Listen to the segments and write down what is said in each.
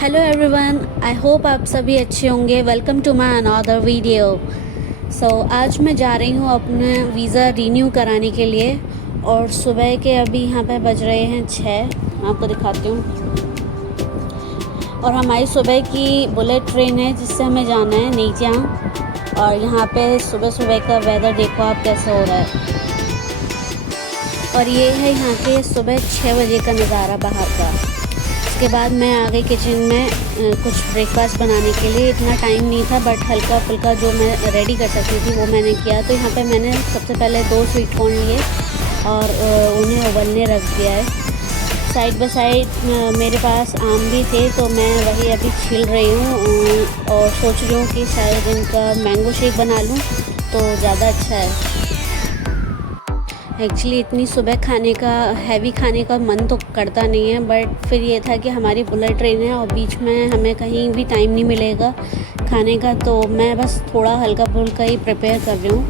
Hello everyone, I hope आप सभी अच्छे होंगे। Welcome to my another video. आज मैं जा रही हूँ अपने वीज़ा रीन्यू कराने के लिए और सुबह के अभी यहाँ पे बज रहे हैं 6। मैं आपको दिखाती हूँ। और हमारी सुबह की बुलेट ट्रेन है जिससे हमें जाना है नीचियांग। और यहाँ पे सुबह सुबह का वेदर देखो आप कैसे हो रहा है। और ये है यहाँ के सुबह 6 बजे का नज़ारा बाहर का। उसके बाद मैं आ गई किचन में कुछ ब्रेकफास्ट बनाने के लिए। इतना टाइम नहीं था बट हल्का फुल्का जो मैं रेडी कर सकती थी वो मैंने किया। तो यहाँ पे मैंने सबसे पहले 2 स्वीट कॉर्न लिए और उन्हें उबलने रख दिया है। साइड बाय साइड मेरे पास आम भी थे तो मैं वही अभी छील रही हूँ और सोच रही हूँ कि शायद इनका मैंगो शेक बना लूँ तो ज़्यादा अच्छा है। एक्चुअली इतनी सुबह हैवी खाने का मन तो करता नहीं है, बट फिर ये था कि हमारी बुलेट ट्रेन है और बीच में हमें कहीं भी टाइम नहीं मिलेगा खाने का, तो मैं बस थोड़ा हल्का फुल्का ही प्रिपेयर कर रही हूँ।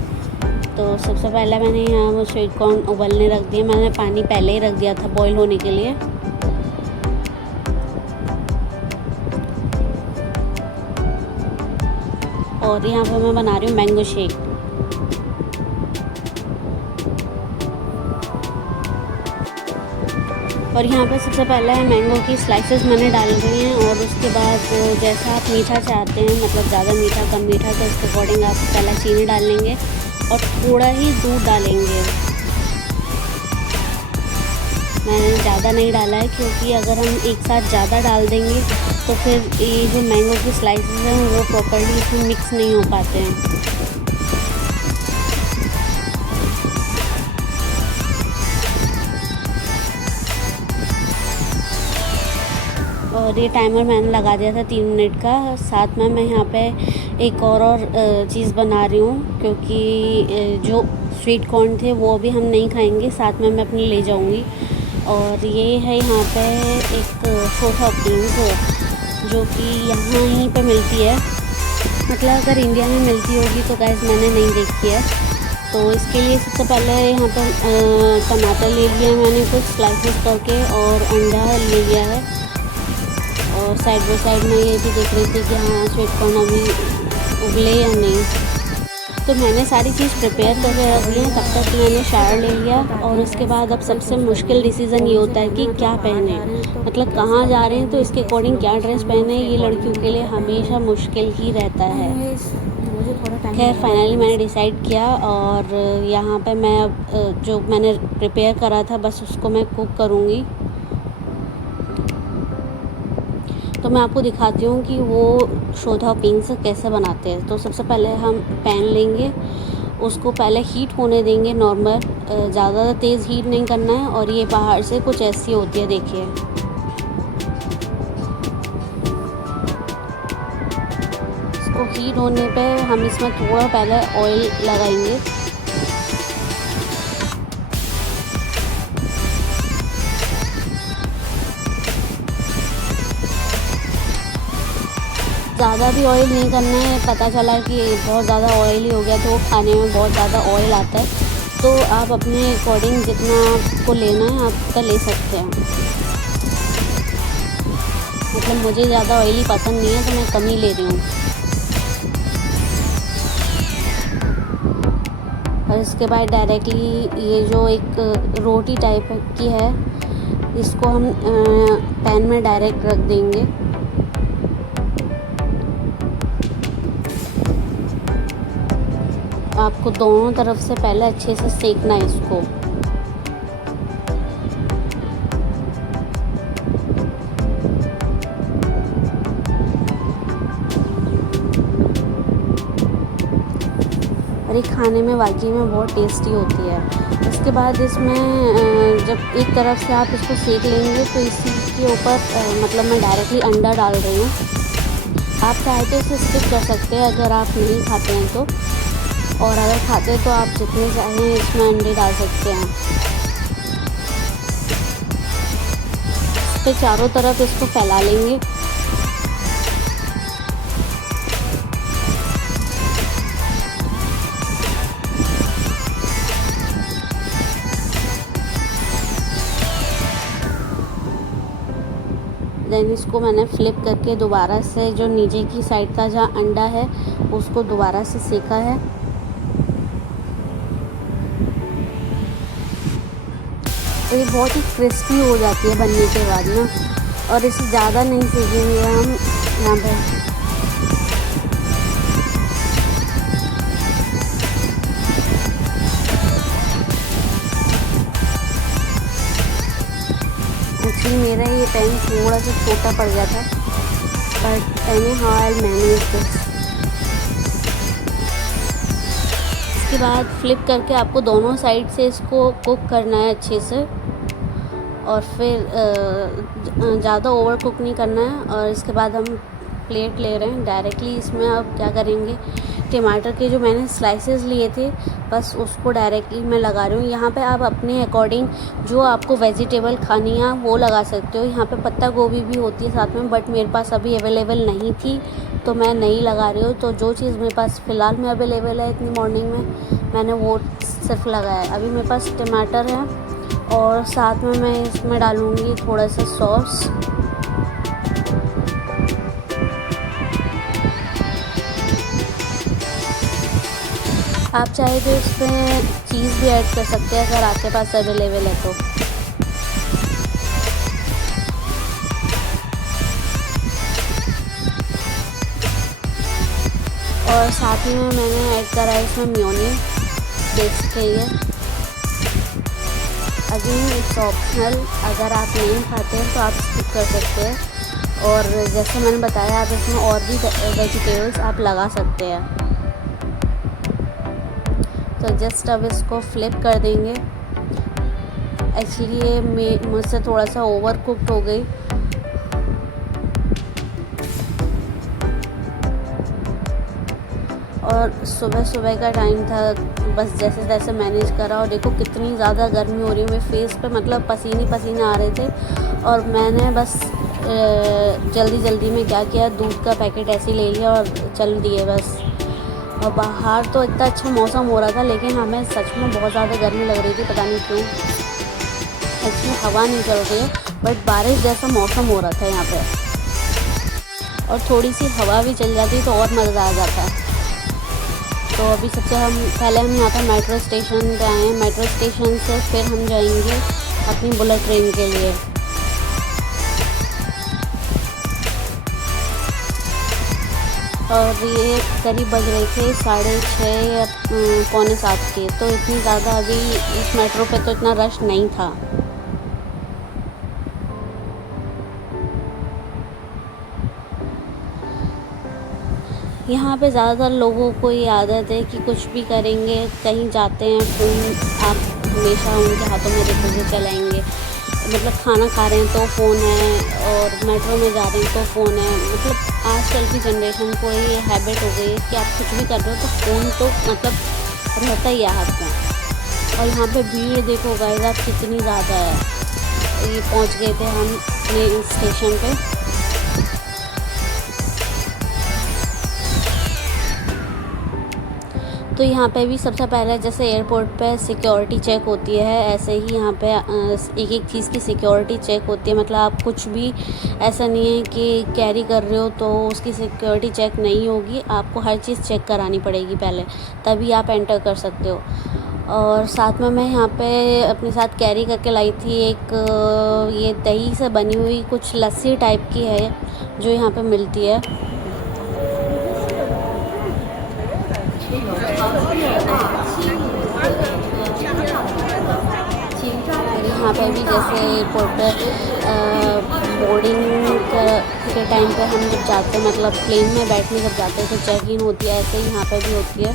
तो सबसे पहले मैंने यहाँ वो स्वीट कॉर्न उबलने रख दिया। मैंने पानी पहले ही रख दिया था बॉईल होने के लिए। और यहाँ पर मैं बना रही हूँ मैंगो शेक। और यहाँ पर सबसे पहले मैंगो की स्लाइसेस मैंने डाल दी हैं और उसके बाद जैसा आप मीठा चाहते हैं, मतलब ज़्यादा मीठा कम मीठा, तो उसके अकॉर्डिंग आप पहले चीनी डाल लेंगे और थोड़ा ही दूध डालेंगे। मैंने ज़्यादा नहीं डाला है क्योंकि अगर हम एक साथ ज़्यादा डाल देंगे तो फिर ये जो मैंगो की स्लाइसेस हैं वो प्रॉपर्ली इसमें मिक्स नहीं हो पाते हैं। और ये टाइमर मैंने लगा दिया था 3 मिनट का। साथ में मैं यहाँ पे एक और चीज़ बना रही हूँ क्योंकि जो स्वीट कॉर्न थे वो भी हम नहीं खाएंगे, साथ में मैं अपनी ले जाऊँगी। और ये है यहाँ पे एक सोफा बीन्स जो कि यहाँ ही पे मिलती है, मतलब अगर इंडिया में मिलती होगी तो गाइस मैंने नहीं देखी है। तो इसके लिए सबसे पहले यहाँ पर टमाटर ले लिया मैंने कुछ स्लाइसेस करके और अंडा ले लिया है। और साइड बाय साइड में ये भी देख रही थी कि हाँ स्वीट कॉर्न अभी उबले या नहीं। तो मैंने सारी चीज़ प्रिपेयर करके रख ली है। तब तक मैंने शावर ले लिया और उसके बाद अब सबसे मुश्किल डिसीज़न ये होता है कि क्या पहने, मतलब कहाँ जा रहे हैं तो इसके अकॉर्डिंग क्या ड्रेस पहने। ये लड़कियों के लिए हमेशा मुश्किल ही रहता है। खैर फाइनली मैंने डिसाइड किया और यहाँ पे मैं अब जो मैंने प्रिपेयर करा था बस उसको मैं कुक करूँगी। तो मैं आपको दिखाती हूँ कि वो शोधा बीन्स कैसे बनाते हैं। तो सबसे पहले हम पैन लेंगे, उसको पहले हीट होने देंगे नॉर्मल, ज़्यादा तेज़ हीट नहीं करना है। और ये बाहर से कुछ ऐसी होती है, देखिए। इसको हीट होने पे हम इसमें थोड़ा पहले ऑयल लगाएंगे। ज़्यादा भी ऑयल नहीं करना है। पता चला कि बहुत ज़्यादा ऑयल ही हो गया तो खाने में बहुत ज़्यादा ऑयल आता है, तो आप अपने अकॉर्डिंग जितना आपको लेना है आप उतना ले सकते हैं। मतलब मुझे ज़्यादा ऑयली पसंद नहीं है तो मैं कम ही ले रही हूँ। और इसके बाद डायरेक्टली ये जो एक रोटी टाइप की है इसको हम पैन में डायरेक्ट रख देंगे। आपको दोनों तरफ से पहले अच्छे से सेकना है इसको। और ये खाने में वाकई में बहुत टेस्टी होती है। इसके बाद इसमें जब एक तरफ से आप इसको सेक लेंगे तो इसी के ऊपर मतलब मैं डायरेक्टली अंडा डाल रही हूँ। आप चाहे तो इसे स्किप कर सकते हैं अगर आप नहीं खाते हैं तो, और अगर खाते हैं तो आप जितने चाहें इसमें अंडे डाल सकते हैं। फिर चारों तरफ इसको फैला लेंगे। देन इसको मैंने फ्लिप करके दोबारा से जो नीचे की साइड का जहाँ अंडा है उसको दोबारा से सेका है। तो ये बहुत ही क्रिस्पी हो जाती है बनने के बाद ना, और इसे ज़्यादा नहीं सेकेंगे हम यहाँ पे। एक्चुअली मेरा ये पैन थोड़ा सा छोटा पड़ गया था, but any how I manage this. इसके बाद फ्लिप करके आपको दोनों साइड से इसको कुक करना है अच्छे से, और फिर ज़्यादा ओवर कुक नहीं करना है। और इसके बाद हम प्लेट ले रहे हैं डायरेक्टली। इसमें अब क्या करेंगे, टमाटर के जो मैंने स्लाइसेस लिए थे बस उसको डायरेक्टली मैं लगा रही हूँ। यहाँ पे आप अपने अकॉर्डिंग जो आपको वेजिटेबल खानी है वो लगा सकते हो। यहाँ पे पत्ता गोभी भी होती है साथ में, बट मेरे पास अभी अवेलेबल नहीं थी तो मैं नहीं लगा रही हूँ। तो जो चीज़ मेरे पास फ़िलहाल में अवेलेबल है इतनी मॉर्निंग में, मैंने वो सिर्फ लगाया है। अभी मेरे पास टमाटर है और साथ में मैं इसमें डालूँगी थोड़ा सा सॉस। आप चाहे तो इसमें चीज़ भी ऐड कर सकते हैं अगर आपके पास अवेलेबल है तो। और साथ में मैंने ऐड करा है इसमें मेयोनीज टेस्ट के लिए। अगेन इट्स ऑप्शनल, अगर आप नहीं खाते हैं तो आप स्किप कर सकते हैं। और जैसे मैंने बताया आप इसमें और भी वेजिटेबल्स आप लगा सकते हैं। तो जस्ट अब इसको फ्लिप कर देंगे। एक्चुअली ये मुझसे थोड़ा सा ओवर कुक्ड हो गई, और सुबह सुबह का टाइम था, बस जैसे तैसे मैनेज करा। और देखो कितनी ज़्यादा गर्मी हो रही है, मेरे फेस पे मतलब पसीने पसीने आ रहे थे। और मैंने बस जल्दी जल्दी में क्या किया, दूध का पैकेट ऐसे ले लिया और चल दिए बस। और बाहर तो इतना अच्छा मौसम हो रहा था, लेकिन हमें सच में बहुत ज़्यादा गर्मी लग रही थी, पता नहीं क्यों। एक्चुअली हवा नहीं चल रही है, बट बारिश जैसा मौसम हो रहा था यहाँ पे। और थोड़ी सी हवा भी चल जाती तो और मज़ा आ जाता। तो अभी सबसे पहले हम यहाँ पर मेट्रो स्टेशन पे आए हैं। मेट्रो स्टेशन से फिर हम जाएंगे अपनी बुलेट ट्रेन के लिए। और ये करीब बज रहे थे 6:30 या 6:45 के। तो इतनी ज़्यादा अभी इस मेट्रो पे तो इतना रश नहीं था। यहाँ पे ज़्यादातर लोगों को ये आदत है कि कुछ भी करेंगे, कहीं जाते हैं फ़ोन आप हमेशा उनके हाथों में देखोगे चलाएँगे। मतलब खाना खा रहे हैं तो फ़ोन है, और मेट्रो में जा रहे हैं तो फ़ोन है। मतलब आजकल की जनरेशन को ये हैबिट हो गई है कि आप कुछ भी कर रहे हो तो फ़ोन तो मतलब रहता ही है हाथ में। और यहाँ पे भीड़ देखो गाइस आप कितनी ज़्यादा है। ये पहुँच गए थे हम अपने स्टेशन पे। तो यहाँ पे भी सबसे पहले जैसे एयरपोर्ट पे सिक्योरिटी चेक होती है, ऐसे ही यहाँ पे एक एक चीज़ की सिक्योरिटी चेक होती है। मतलब आप कुछ भी ऐसा नहीं है कि कैरी कर रहे हो तो उसकी सिक्योरिटी चेक नहीं होगी, आपको हर चीज़ चेक करानी पड़ेगी पहले, तभी आप एंटर कर सकते हो। और साथ में मैं यहाँ पे अपने साथ कैरी करके लाई थी एक ये दही से बनी हुई कुछ लस्सी टाइप की है जो यहाँ पे मिलती है। यहाँ पे भी जैसे एयरपोर्ट पर बोर्डिंग के टाइम पे हम जब जाते हैं, मतलब प्लेन में बैठने जब जाते हैं तो चेक इन होती है, ऐसे ही यहाँ पे भी होती है।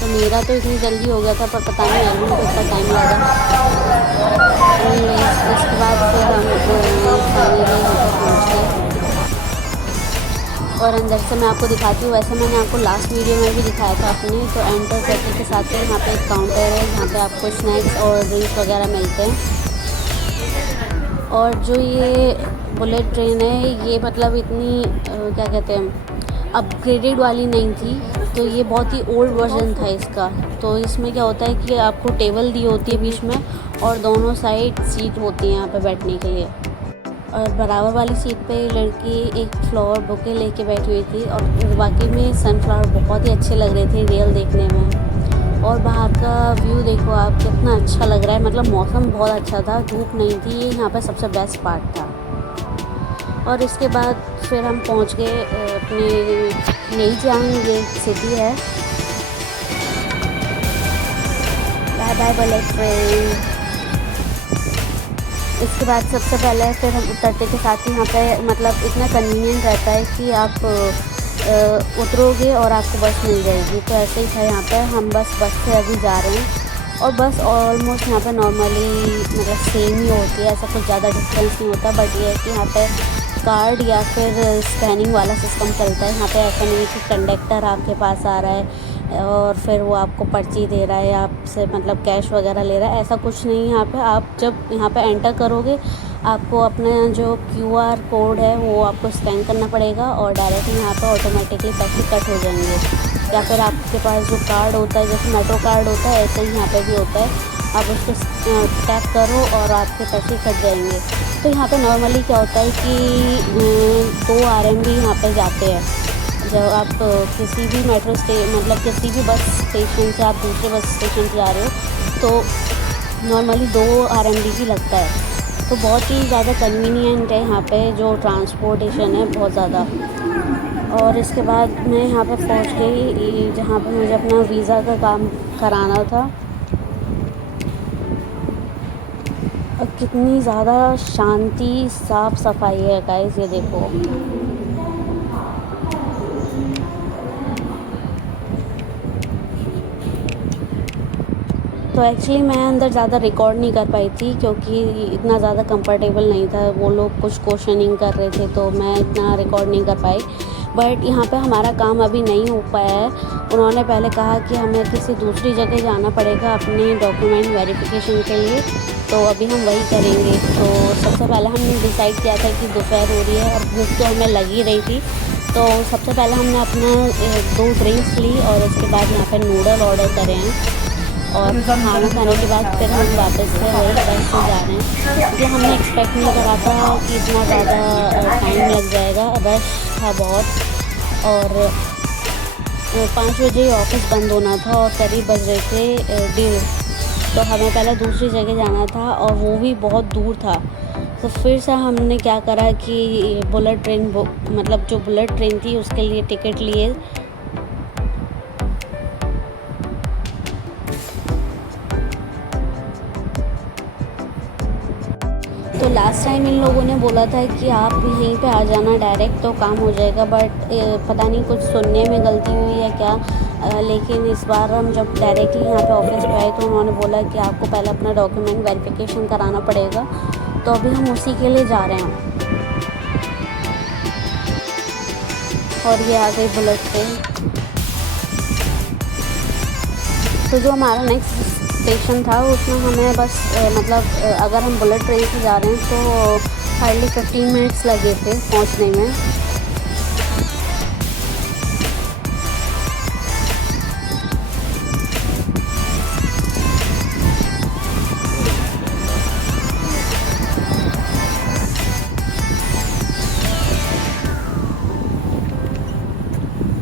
तो मेरा तो इतनी जल्दी हो गया था, पर पता नहीं अरविंद को इतना टाइम लगा। इसके बाद फिर हम फाइनली यहाँ पर पहुँच गए। और अंदर से मैं आपको दिखाती हूँ, वैसे मैंने आपको लास्ट वीडियो में भी दिखाया था अपने। तो एंटर करने के साथ ही यहाँ पे एक काउंटर है जहाँ पे आपको स्नैक्स और ड्रिंक्स वगैरह मिलते हैं। और जो ये बुलेट ट्रेन है ये मतलब इतनी क्या कहते हैं अपग्रेडेड वाली नहीं थी, तो ये बहुत ही ओल्ड वर्जन था इसका। तो इसमें क्या होता है कि आपको टेबल दी होती है बीच में, और दोनों साइड सीट होती हैं यहाँ पे बैठने के लिए। और बराबर वाली सीट पे लड़की एक फ्लावर बुके लेके बैठी हुई थी और वाकई में सनफ्लावर बहुत ही अच्छे लग रहे थे रियल देखने में। और बाहर का व्यू देखो आप, कितना अच्छा लग रहा है, मतलब मौसम बहुत अच्छा था, धूप नहीं थी, ये यहाँ पे सबसे बेस्ट पार्ट था। और इसके बाद फिर हम पहुँच गए अपने नेईचांग, ये सिटी है। Bye bye bullet train. इसके बाद सबसे पहले फिर हम उतरते के साथ ही यहाँ पे मतलब इतना कन्वीनियंट रहता है कि आप उतरोगे और आपको बस मिल जाएगी। तो ऐसे ही था यहाँ पे, हम बस से अभी जा रहे हैं और बस ऑलमोस्ट यहाँ पे नॉर्मली मतलब सेम ही होती है, ऐसा कुछ ज़्यादा डिफरेंस नहीं होता। बट ये है कि यहाँ पे कार्ड या फिर स्कैनिंग वाला सिस्टम चलता है। यहाँ पे ऐसा नहीं है कि कंडक्टर आपके पास आ रहा है और फिर वो आपको पर्ची दे रहा है, आपसे मतलब कैश वगैरह ले रहा है, ऐसा कुछ नहीं है यहाँ पे। आप जब यहाँ पे एंटर करोगे आपको अपना जो QR कोड है वो आपको स्कैन करना पड़ेगा और डायरेक्टली यहाँ पे ऑटोमेटिकली पैसे कट हो जाएंगे। या फिर आपके पास जो कार्ड होता है, जैसे मेट्रो कार्ड होता है, ऐसे ही यहाँ पे भी होता है, आप उसको टैप करो और आपके पैसे कट जाएंगे। तो यहाँ पे नॉर्मली क्या होता है कि 2 RMB यहाँ पे जाते हैं। जब आप किसी भी मेट्रो मतलब किसी भी बस स्टेशन से आप दूसरे बस स्टेशन पर जा रहे हो तो नॉर्मली 2 RMB ही लगता है। तो बहुत ही ज़्यादा कन्वीनियंट है यहाँ पे जो ट्रांसपोर्टेशन है, बहुत ज़्यादा। और इसके बाद मैं यहाँ पे पहुँच गई जहाँ पे मुझे अपना वीज़ा का काम कराना था। और कितनी ज़्यादा शांति, साफ़ सफाई है गाइस, ये देखो। तो एक्चुअली मैं अंदर ज़्यादा रिकॉर्ड नहीं कर पाई थी क्योंकि इतना ज़्यादा कंफर्टेबल नहीं था, वो लोग कुछ क्वेश्चनिंग कर रहे थे तो मैं इतना रिकॉर्ड नहीं कर पाई। बट यहाँ पे हमारा काम अभी नहीं हो पाया है। उन्होंने पहले कहा कि हमें किसी दूसरी जगह जाना पड़ेगा अपने डॉक्यूमेंट वेरिफिकेशन के लिए, तो अभी हम वही करेंगे। तो सबसे पहले हमने डिसाइड किया था कि दोपहर हो रही है और भूख तो हमें लग ही रही थी, तो सबसे पहले हमने अपना 2 ड्रिंक्स ली और उसके बाद यहाँ पर नूडल ऑर्डर करे हैं। और खाना खाने के बाद फिर हम वापस से वही बस से जा रहे हैं क्योंकि हमने एक्सपेक्ट नहीं करा था कि इतना ज़्यादा टाइम लग जाएगा, रश था बहुत। और 5 बजे ही ऑफिस बंद होना था और करीब बज रहे थे 1:30। तो हमें पहले दूसरी जगह जाना था और वो भी बहुत दूर था। तो फिर से हमने क्या करा कि बुलेट ट्रेन मतलब जो बुलेट ट्रेन थी उसके लिए टिकट लिए। तो लास्ट टाइम इन लोगों ने बोला था कि आप यहीं पे आ जाना डायरेक्ट तो काम हो जाएगा, बट पता नहीं कुछ सुनने में गलती हुई है क्या। लेकिन इस बार हम जब डायरेक्टली यहाँ पे ऑफिस पे आए तो उन्होंने बोला कि आपको पहले अपना डॉक्यूमेंट वेरिफिकेशन कराना पड़ेगा, तो अभी हम उसी के लिए जा रहे हैं। और ये आ गई बुलेट ट्रेन। तो जो हमारा नेक्स्ट स्टेशन था उसमें हमें बस मतलब अगर हम बुलेट ट्रेन से जा रहे हैं तो हार्डली 15 मिनट्स लगे थे पहुंचने में।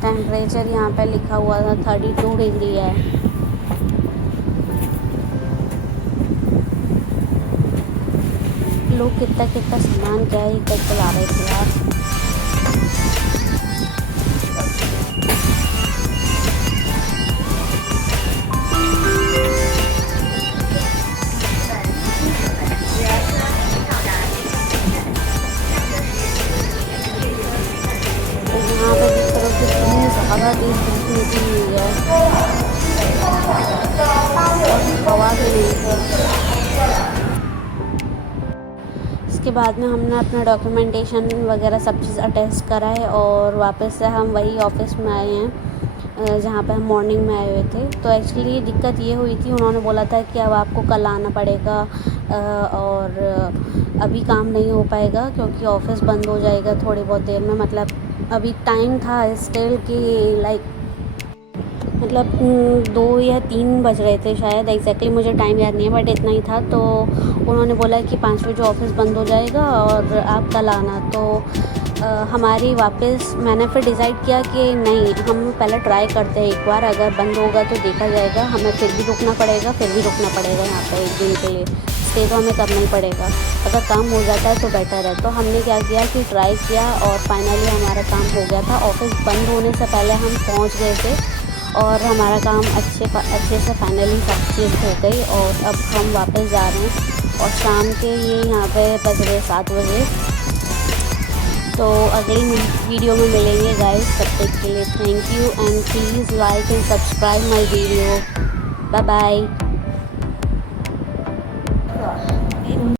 टेम्परेचर यहाँ पे लिखा हुआ था 32 डिग्री है। लोग कितना सामान क्या ही करके ला रहे थे यार। यहाँ पे जिस तरह से कितनी ज़्यादा तेज धूप निकली हुई है और हवा भी नहीं है। इसके बाद में हमने अपना डॉक्यूमेंटेशन वगैरह सब चीज़ अटैच करा है और वापस से हम वही ऑफिस में आए हैं जहाँ पे हम मॉर्निंग में आए हुए थे। तो एक्चुअली दिक्कत ये हुई थी, उन्होंने बोला था कि अब आपको कल आना पड़ेगा और अभी काम नहीं हो पाएगा क्योंकि ऑफिस बंद हो जाएगा थोड़ी बहुत देर में। मतलब अभी टाइम था स्टिल कि लाइक मतलब 2 या 3 बज रहे थे शायद, एग्जैक्टली मुझे टाइम याद नहीं है, बट इतना ही था। तो उन्होंने बोला कि 5 बजे ऑफिस बंद हो जाएगा और आप कल आना। तो हमारी वापस मैंने फिर डिसाइड किया कि नहीं, हम पहले ट्राई करते हैं एक बार, अगर बंद होगा तो देखा जाएगा, हमें फिर भी रुकना पड़ेगा यहाँ पे एक दिन के लिए, स्टे तो हमें करना ही पड़ेगा। अगर काम हो जाता है तो बेटर है। तो हमने क्या किया कि ट्राई किया और फाइनली हमारा काम हो गया था। ऑफिस बंद होने से पहले हम पहुंच गए थे और हमारा काम अच्छे से फाइनली सब चीज़ हो गई। और अब हम वापस जा रहे हैं और शाम के ये यहाँ पे बज रहे 7 बजे। तो अगली वीडियो में मिलेंगे गाइस, तब तक के लिए thank you and please like and subscribe my video. Bye bye.